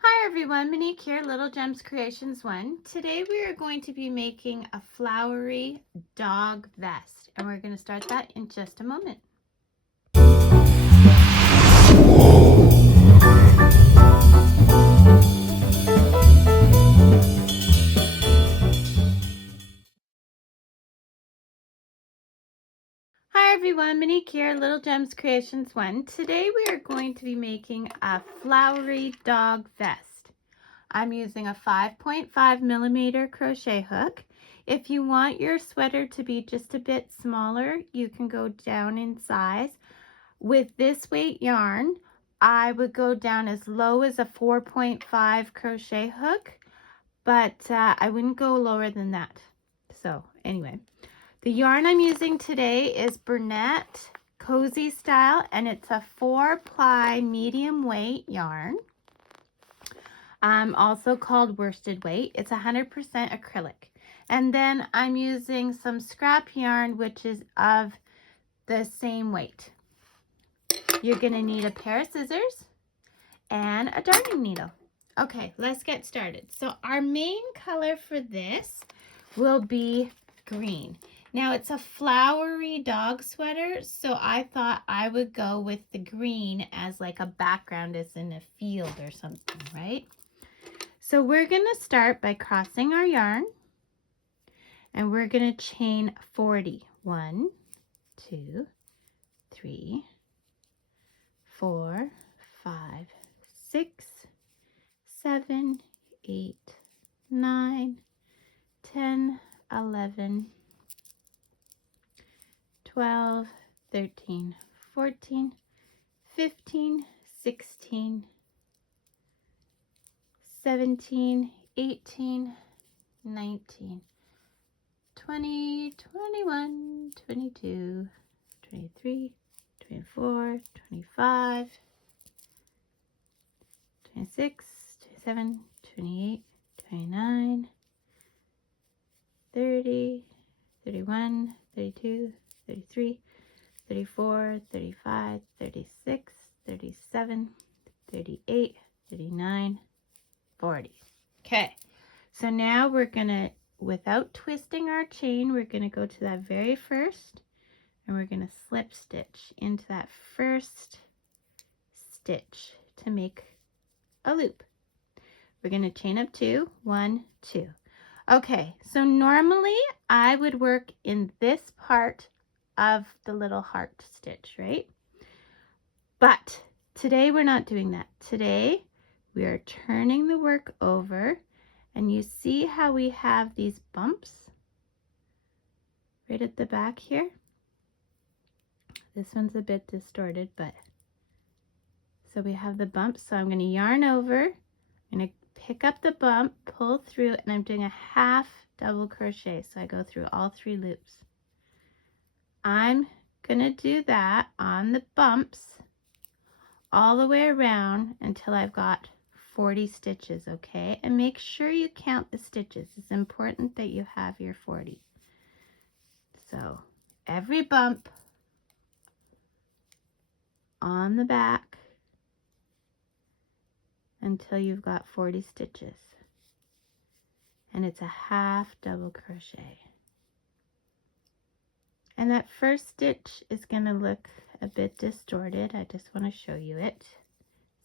Hi everyone, Monique here, Little Gems Creations 1. Today we are going to be making a flowery dog vest, and we're going to start that in just a moment. Hi everyone, Monique here, Little Gems Creations 1. Today we are going to be making a flowery dog vest. I'm using a 5.5 millimeter crochet hook. If you want your sweater to be just a bit smaller, you can go down in size. With this weight yarn, I would go down as low as a 4.5 crochet hook, but I wouldn't go lower than that. So anyway, the yarn I'm using today is Bernat Cozy Style, and it's a 4-ply medium weight yarn. Also called worsted weight. It's 100% acrylic. And then I'm using some scrap yarn, which is of the same weight. You're going to need a pair of scissors and a darning needle. Okay, let's get started. So our main color for this will be green. Now it's a flowery dog sweater, so I thought I would go with the green as like a background, as in a field or something, right? So we're going to start by crossing our yarn, and we're going to chain 40. 1, 2, 3, 4, 5, 6, 7, 8, 9, 10, 11, 12, 13, 14, 15, 16, 17, 18, 19, 20, 21, 22, 23, 24, 25, 26, 27, 28, 29, 30, 31, 32, 33, 34, 35, 36, 37, 38, 39, 40. Okay, so now we're going to, without twisting our chain, we're going to go to that very first, and we're going to slip stitch into that first stitch to make a loop. We're going to chain up 2, 1, 2. Okay, so normally I would work in this part of the little heart stitch, right? But today we're not doing that. Today we are turning the work over, and you see how we have these bumps right at the back here? This one's a bit distorted, but so we have the bumps. So I'm going to yarn over, I'm going to pick up the bump, pull through, and I'm doing a half double crochet. So I go through all 3 loops. I'm going to do that on the bumps all the way around until I've got 40 stitches, okay? And make sure you count the stitches. It's important that you have your 40. So every bump on the back until you've got 40 stitches. And it's a half double crochet. And that first stitch is going to look a bit distorted. I just want to show you it.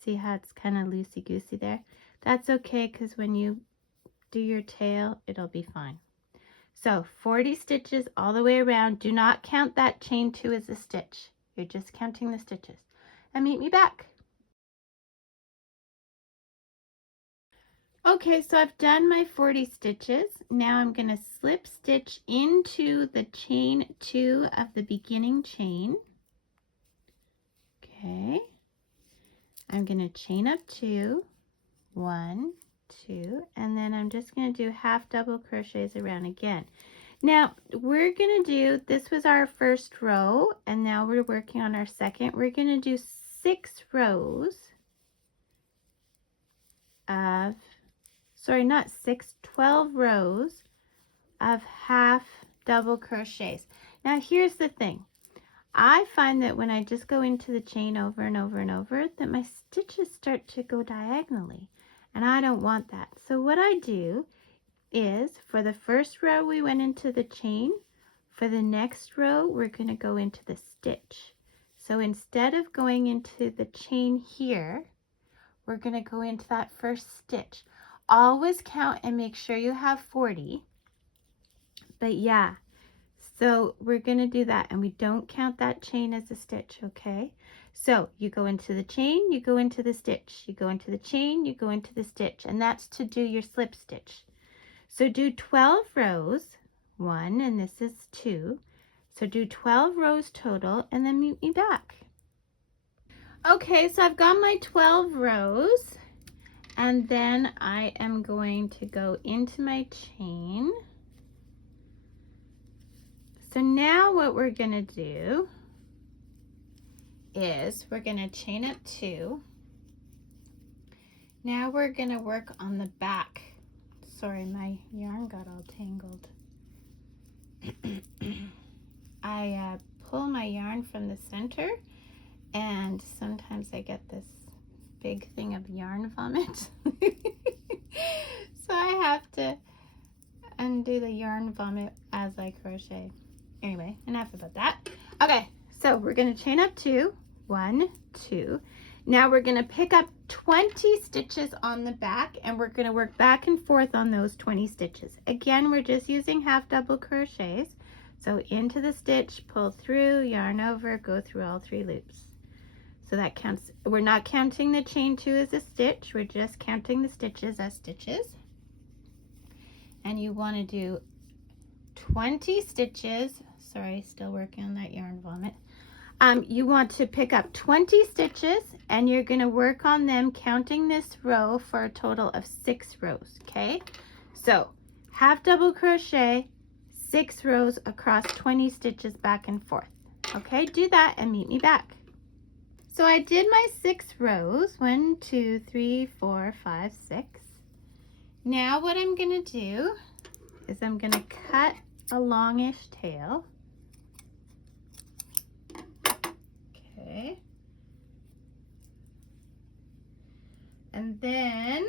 See how it's kind of loosey-goosey there? That's okay, because when you do your tail, it'll be fine. So 40 stitches all the way around. Do not count that chain 2 as a stitch. You're just counting the stitches. And meet me back. Okay, so I've done my 40 stitches. Now I'm going to slip stitch into the chain 2 of the beginning chain. Okay. I'm going to chain up 2, 1, 2, and then I'm just going to do half double crochets around again. Now we're going to do, this was our first row, and now we're working on our second. We're going to do 6 rows of, sorry, not 6, 12 rows of half double crochets. Now here's the thing. I find that when I just go into the chain over and over and over, that my stitches start to go diagonally. and I don't want that. So what I do is, for the first row we went into the chain, for the next row we're going to go into the stitch. So instead of going into the chain here, we're going to go into that first stitch. Always count and make sure you have 40. But yeah, so we're going to do that, and we don't count that chain as a stitch, okay? So you go into the chain, you go into the stitch, you go into the chain, you go into the stitch, and that's to do your slip stitch. So do 12 rows, 1, and this is 2. So do 12 rows total, and then meet me back. Okay, so I've got my 12 rows, and then I am going to go into my chain. So now what we're going to do is we're going to chain up 2. Now we're going to work on the back. Sorry, my yarn got all tangled. I pull my yarn from the center, and sometimes I get this big thing of yarn vomit. So I have to undo the yarn vomit as I crochet. Anyway, enough about that. Okay, so we're going to chain up 2. 1, 2. Now we're going to pick up 20 stitches on the back, and we're going to work back and forth on those 20 stitches. Again, we're just using half double crochets. So into the stitch, pull through, yarn over, go through all 3 loops. So that counts. We're not counting the chain 2 as a stitch. We're just counting the stitches as stitches. And you want to do 20 stitches. Sorry, still working on that yarn vomit. You want to pick up 20 stitches, and you're going to work on them counting this row for a total of 6 rows, okay? So half double crochet, 6 rows across 20 stitches back and forth. Okay, do that and meet me back. So I did my 6 rows, 1, 2, 3, 4, 5, 6. Now what I'm going to do is I'm going to cut a longish tail. Okay. And then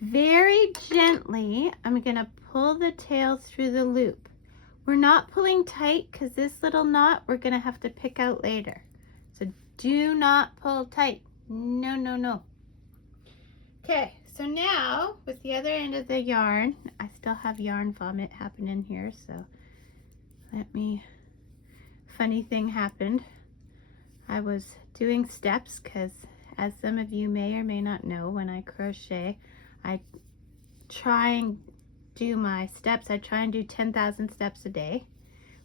very gently, I'm going to pull the tail through the loop. We're not pulling tight because this little knot we're going to have to pick out later. So do not pull tight. No, no, no. Okay, so now with the other end of the yarn, I still have yarn vomit happening here, so funny thing happened. I was doing steps because, as some of you may or may not know, when I crochet, I try and do my steps. I try and do 10,000 steps a day,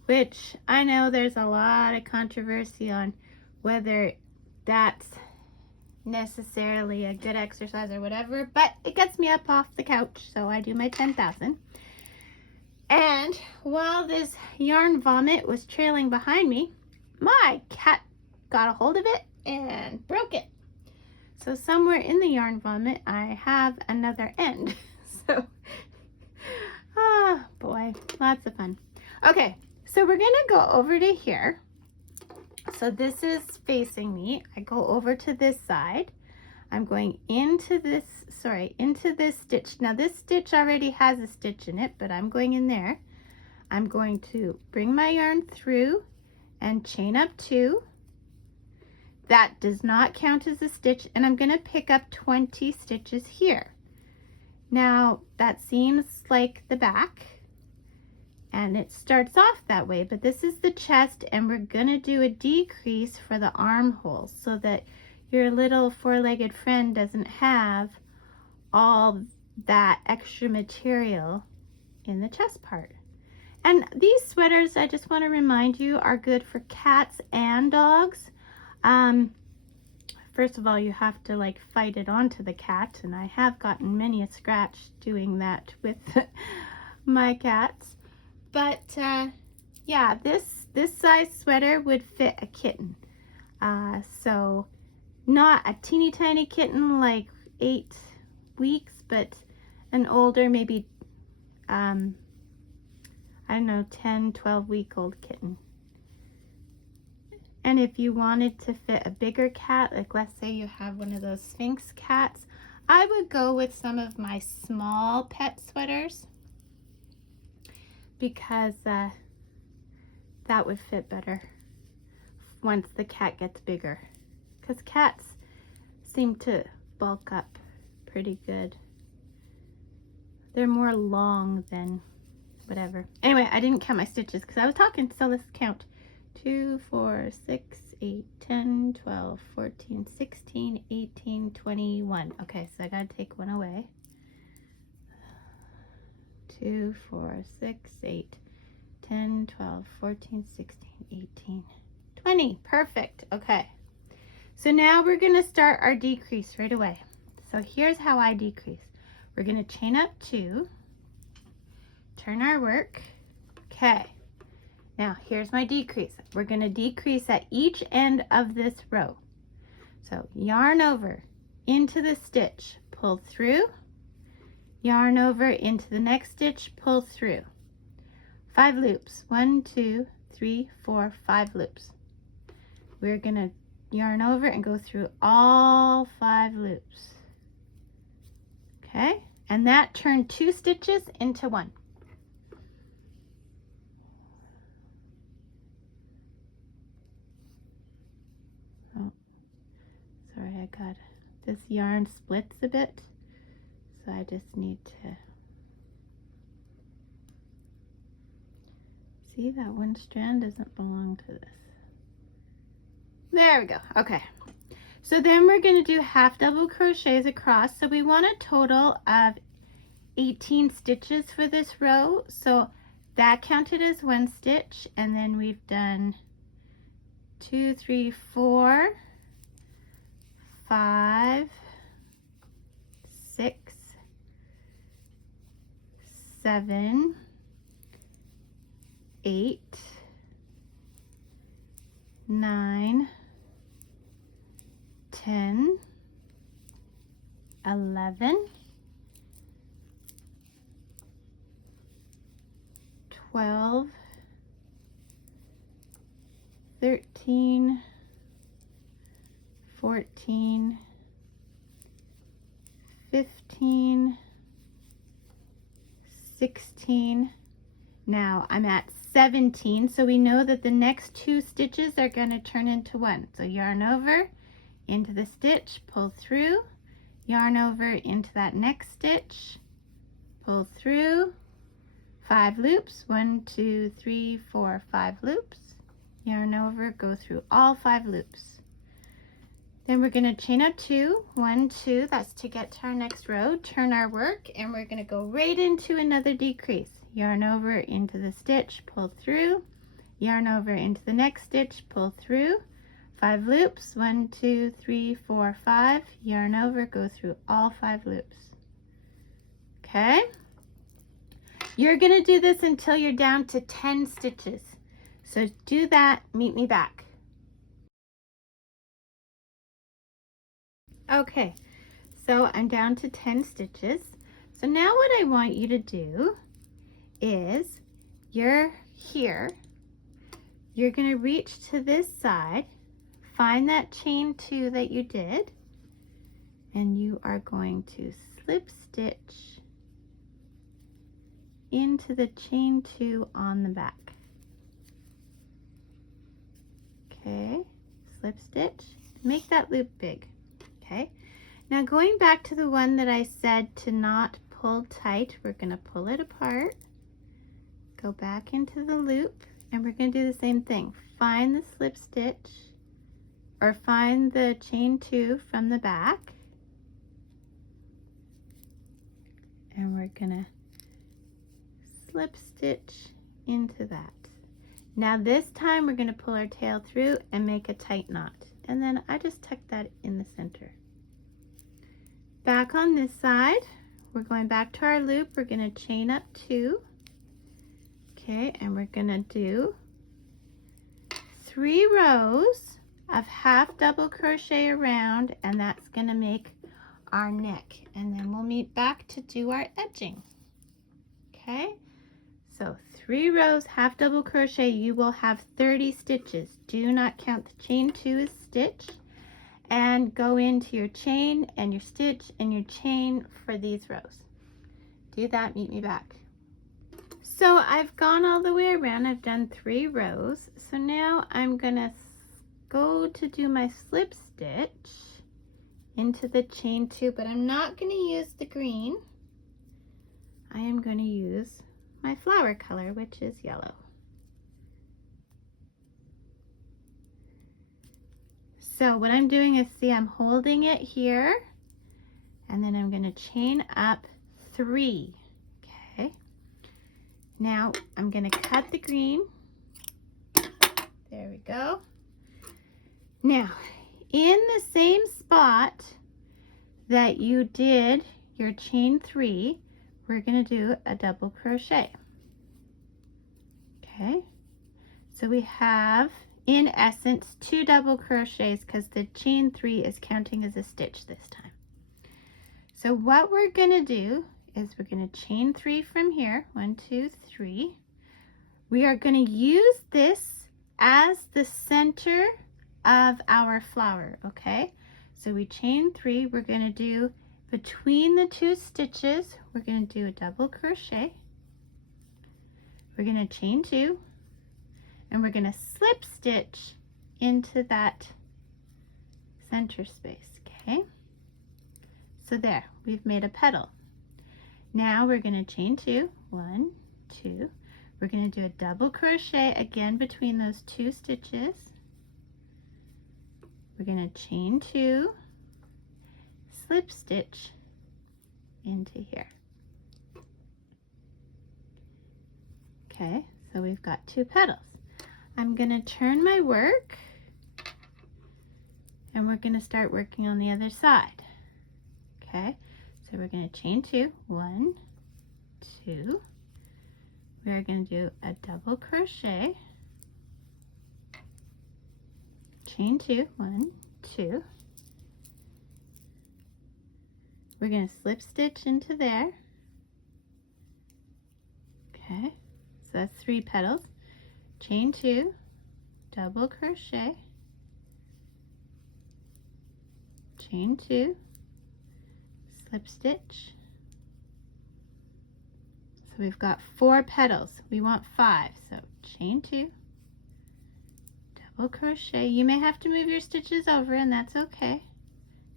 which I know there's a lot of controversy on whether that's necessarily a good exercise or whatever, but it gets me up off the couch, so I do my 10,000. And while this yarn vomit was trailing behind me, my cat got a hold of it and broke it. So somewhere in the yarn vomit, I have another end. So, boy, lots of fun. Okay, so we're gonna go over to here. So this is facing me. I go over to this side. I'm going into this stitch. Now this stitch already has a stitch in it, but I'm going in there. I'm going to bring my yarn through and chain up 2. That does not count as a stitch, and I'm going to pick up 20 stitches here. Now that seems like the back, and it starts off that way, but this is the chest, and we're going to do a decrease for the armholes so that your little 4-legged friend doesn't have all that extra material in the chest part. And these sweaters, I just want to remind you, are good for cats and dogs. First of all, you have to like fight it onto the cat, and I have gotten many a scratch doing that with my cats. But yeah, this size sweater would fit a kitten. So not a teeny tiny kitten like 8 weeks, but an older, maybe I don't know, 10, 12-week-old kitten. And if you wanted to fit a bigger cat, like let's say you have one of those Sphinx cats, I would go with some of my small pet sweaters because that would fit better once the cat gets bigger, because cats seem to bulk up pretty good. They're more long than whatever. Anyway, I didn't count my stitches because I was talking, so let's count. 2, 4, 6, 8, 10, 12, 14, 16, 18, 21. Okay, so I gotta take one away. 2, 4, 6, 8, 10, 12, 14, 16, 18, 20. Perfect. Okay. So now we're gonna start our decrease right away. So here's how I decrease. We're gonna chain up 2, turn our work. Okay. Now here's my decrease. We're gonna decrease at each end of this row. So yarn over into the stitch, pull through, yarn over into the next stitch, pull through. 5 loops. 1, 2, 3, 4, 5 loops. We're gonna yarn over and go through all 5 loops. Okay, and that turned 2 stitches into 1. Oh, sorry, I got this yarn splits a bit, so I just need to see that one strand doesn't belong to this. There we go. Okay. So then we're going to do half double crochets across. So we want a total of 18 stitches for this row. So that counted as 1 stitch. And then we've done 2, 3, 4, 5, 6, 7, 8, 9, 10, 11, 12, 13, 14, 15, 16. Now I'm at 17, so we know that the next 2 stitches are going to turn into 1. So yarn over into the stitch, pull through, yarn over into that next stitch, pull through, 5 loops, 1, 2, 3, 4, 5 loops, yarn over, go through all 5 loops. Then we're going to chain up 2, 1, 2, that's to get to our next row, turn our work, and we're going to go right into another decrease. Yarn over into the stitch, pull through, yarn over into the next stitch, pull through, 5 loops, 1, 2, 3, 4, 5, yarn over, go through all 5 loops. Okay? You're going to do this until you're down to 10 stitches. So do that, meet me back. Okay, so I'm down to 10 stitches. So now what I want you to do is you're here, you're going to reach to this side, find that chain 2 that you did, and you are going to slip stitch into the chain 2 on the back. Okay, slip stitch, make that loop big. Okay, now going back to the one that I said to not pull tight, we're going to pull it apart, go back into the loop, and we're going to do the same thing. Find the slip stitch, or find the chain 2 from the back, and we're going to slip stitch into that. Now this time we're going to pull our tail through and make a tight knot, and then I just tuck that in the center. Back on this side, we're going back to our loop, we're going to chain up 2, okay, and we're going to do 3 rows of half double crochet around, and that's going to make our neck, and then we'll meet back to do our edging. Okay, so 3 rows half double crochet, you will have 30 stitches. Do not count the chain 2 as stitch. and go into your chain and your stitch and your chain for these rows. Do that, meet me back. So I've gone all the way around. I've done 3 rows. So now I'm gonna go to do my slip stitch into the chain 2, but I'm not gonna use the green. I am gonna use my flower color, which is yellow. So what I'm doing is, see, I'm holding it here, and then I'm gonna chain up 3. Okay. Now I'm gonna cut the green. There we go. Now, in the same spot that you did your chain 3, we're gonna do a double crochet. Okay. So we have, in essence, 2 double crochets because the chain 3 is counting as a stitch this time. So what we're gonna do is we're gonna chain 3 from here, 1, 2, 3. We are gonna use this as the center of our flower, okay? So we chain 3, we're gonna do between the 2 stitches, we're gonna do a double crochet. We're gonna chain 2, and we're gonna slip stitch into that center space, okay? So there, we've made a petal. Now we're gonna chain 2, 1, 2. We're gonna do a double crochet again between those 2 stitches. We're gonna chain 2, slip stitch into here. Okay, so we've got 2 petals. I'm gonna turn my work, and we're gonna start working on the other side. Okay, so we're gonna chain 2, 1, 2. We're gonna do a double crochet, chain 2, 1, 2. We're gonna slip stitch into there. Okay, so that's 3 petals. Chain 2, double crochet, chain 2, slip stitch. So we've got 4 petals. We want 5. So chain 2, double crochet. You may have to move your stitches over, and that's okay.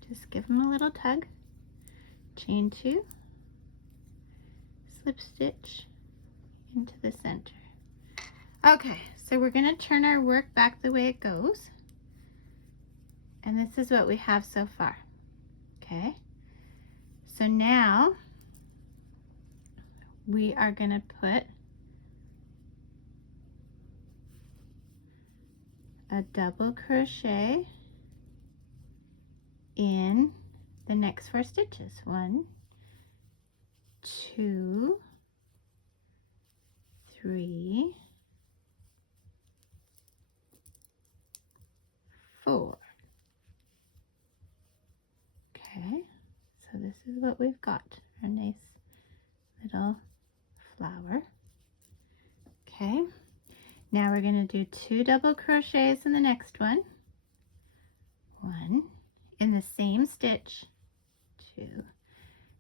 Just give them a little tug. Chain 2, slip stitch into the center. Okay, so we're going to turn our work back the way it goes. And this is what we have so far. Okay, so now we are going to put a double crochet in the next 4 stitches. 1, 2, 3, 4. Okay, so this is what we've got, our nice little flower. Okay, now we're going to do 2 double crochets in the next one. 1 in the same stitch, 2,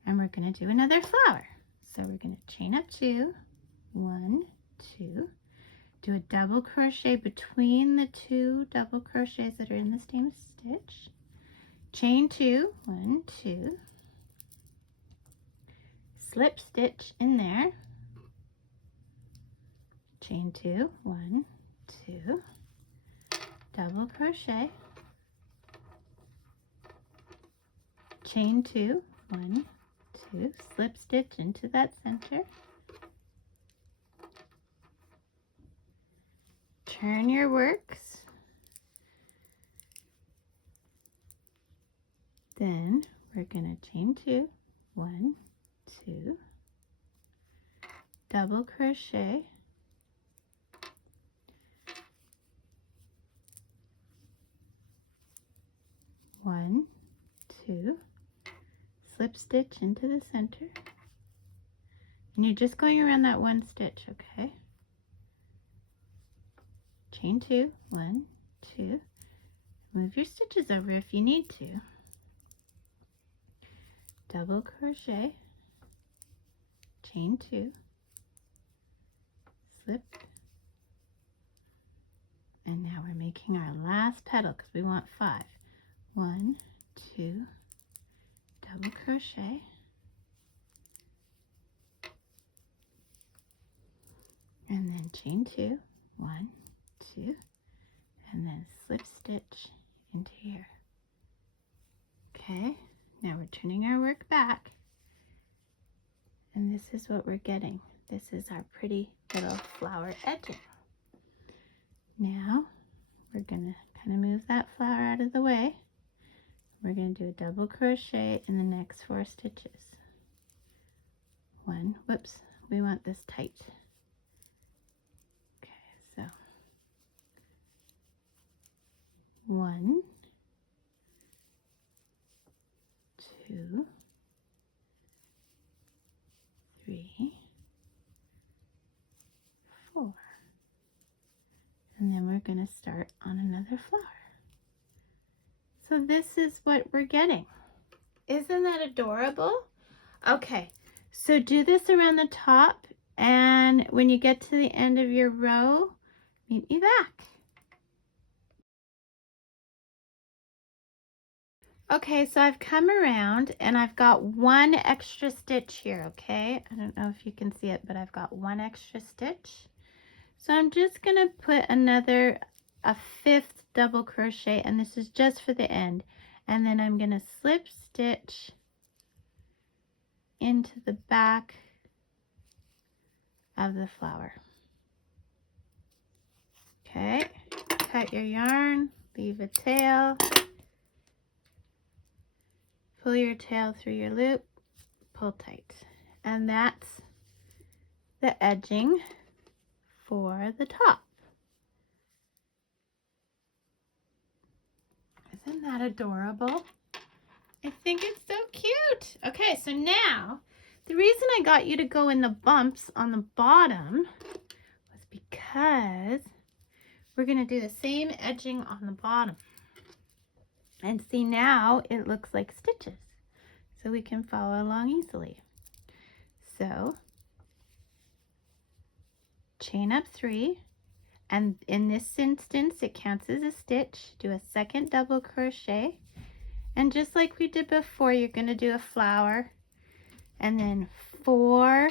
and we're going to do another flower. So we're going to chain up 2, 1, 2, do a double crochet between the 2 double crochets that are in the same stitch, chain 2, 1, 2, slip stitch in there, chain 2, 1, 2, double crochet, chain 2, 1, 2, slip stitch into that center, turn your works, then we're going to chain 2, 1, 2, double crochet, one, 2, slip stitch into the center, and you're just going around that 1 stitch, okay? Chain 2, 1, 2, Move your stitches over if you need to. Double crochet, chain 2, slip, and now we're making our last petal because we want 5. 1, 2, double crochet, and then chain 2, 1, 2, and then slip stitch into here. Okay, now we're turning our work back, and this is what we're getting. This is our pretty little flower edging. Now we're gonna kind of move that flower out of the way. We're gonna do a double crochet in the next 4 stitches. 1, whoops, we want this tight. Okay, so 1, 2, 3, 4. And then we're going to start on another flower. So this is what we're getting. Isn't that adorable? Okay, so do this around the top, and when you get to the end of your row, meet me back. Okay, so I've come around and I've got 1 extra stitch here, okay? I don't know if you can see it, but I've got 1 extra stitch. So I'm just going to put a 5th double crochet, and this is just for the end. And then I'm going to slip stitch into the back of the flower. Okay, cut your yarn, leave a tail, pull your tail through your loop, pull tight. And that's the edging for the top. Isn't that adorable? I think it's so cute. Okay, so now the reason I got you to go in the bumps on the bottom was because we're going to do the same edging on the bottom. And see, now it looks like stitches, so we can follow along easily. So chain up 3, and in this instance it counts as a stitch. Do a 2nd double crochet, and just like we did before, you're going to do a flower, and then 4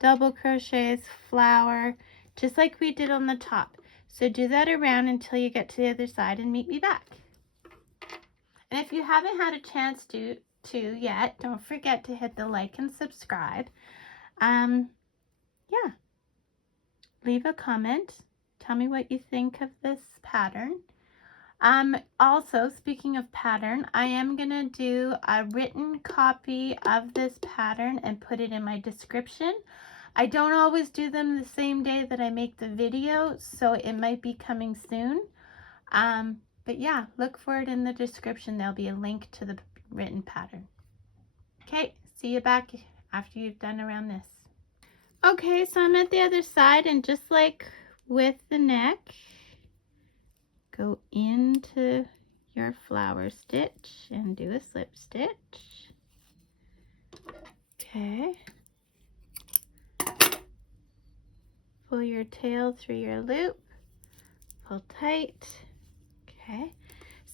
double crochets, flower, just like we did on the top. So do that around until you get to the other side and meet me back. And if you haven't had a chance to yet, don't forget to hit the like and subscribe. Yeah, leave a comment. Tell me what you think of this pattern. Also, speaking of pattern, I am going to do a written copy of this pattern and put it in my description. I don't always do them the same day that I make the video, so it might be coming soon. But yeah, look for it in the description. There'll be a link to the written pattern. Okay, see you back after you've done around this. Okay, so I'm at the other side, and just like with the neck, go into your flower stitch and do a slip stitch. Okay. Pull your tail through your loop, pull tight. Okay,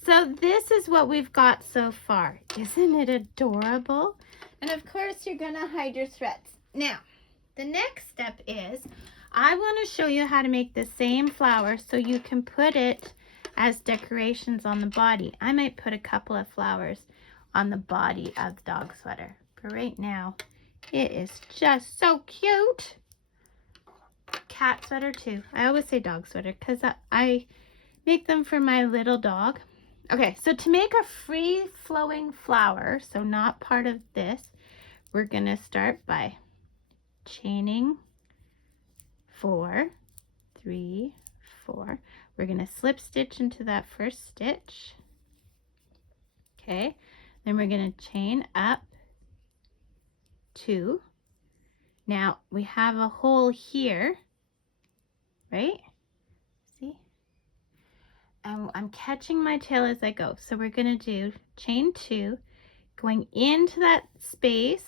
so this is what we've got so far. Isn't it adorable? And of course you're gonna hide your threads. Now, the next step is I want to show you how to make the same flower so you can put it as decorations on the body. I might put a couple of flowers on the body of the dog sweater, but right now it is just so cute. Cat sweater too. I always say dog sweater because I make them for my little dog. Okay, so to make a free flowing flower, so not part of this, we're gonna start by chaining 4, 3, 4. We're gonna slip stitch into that first stitch. Okay, then we're gonna chain up 2. Now we have a hole here, right? See? and I'm catching my tail as I go. So we're going to do chain 2, going into that space.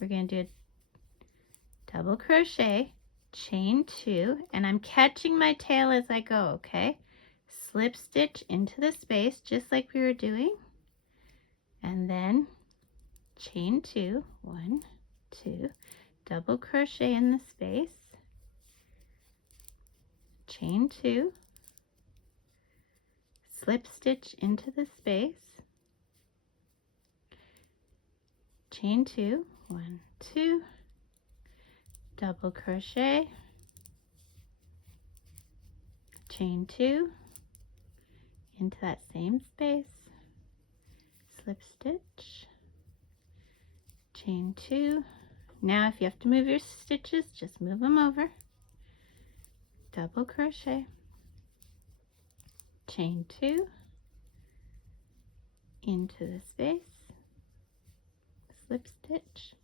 We're going to do a double crochet, chain 2, and I'm catching my tail as I go, okay? Slip stitch into the space just like we were doing, and then chain 2, 1, 2, double crochet in the space, chain 2, slip stitch into the space, chain 2, 1, 2, double crochet, chain 2 into that same space, slip stitch, chain 2. Now if you have to move your stitches, just move them over, double crochet, chain 2 into the space, slip stitch.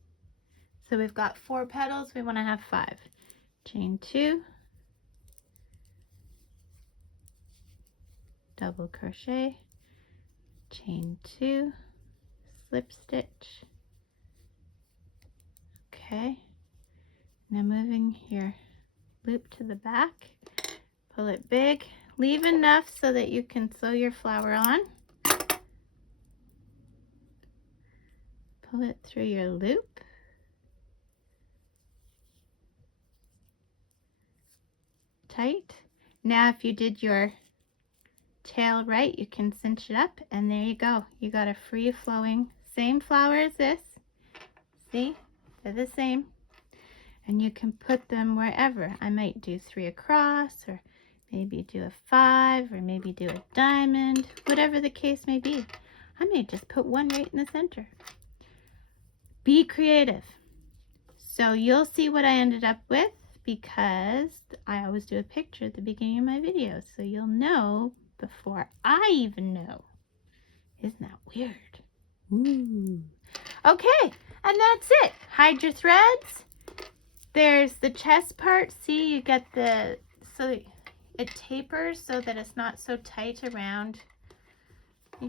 So we've got 4 petals, we want to have 5. Chain 2, double crochet, chain 2, slip stitch. Okay, now moving your loop to the back, pull it big, leave enough so that you can sew your flower on. Pull it through your loop. Tight. Now if you did your tail right, you can cinch it up, and there you go. You got a free flowing, same flower as this. See, they're the same. And you can put them wherever. I might do 3 across, or maybe do a 5, or maybe do a diamond, whatever the case may be. I may just put one right in the center. Be creative. So you'll see what I ended up with, because I always do a picture at the beginning of my videos, so you'll know before I even know. Isn't that weird? Ooh. Okay, and that's it. Hide your threads. There's the chest part. See, you get the, so it tapers so that it's not so tight around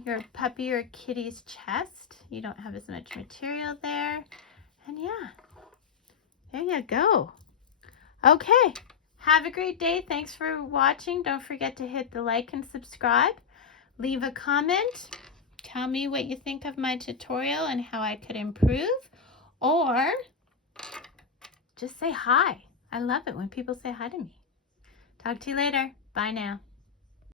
your puppy or kitty's chest. You don't have as much material there. And yeah, there you go. Okay, have a great day. Thanks for watching. Don't forget to hit the like and subscribe. Leave a comment. Tell me what you think of my tutorial and how I could improve. Or just say hi. I love it when people say hi to me. Talk to you later. Bye now.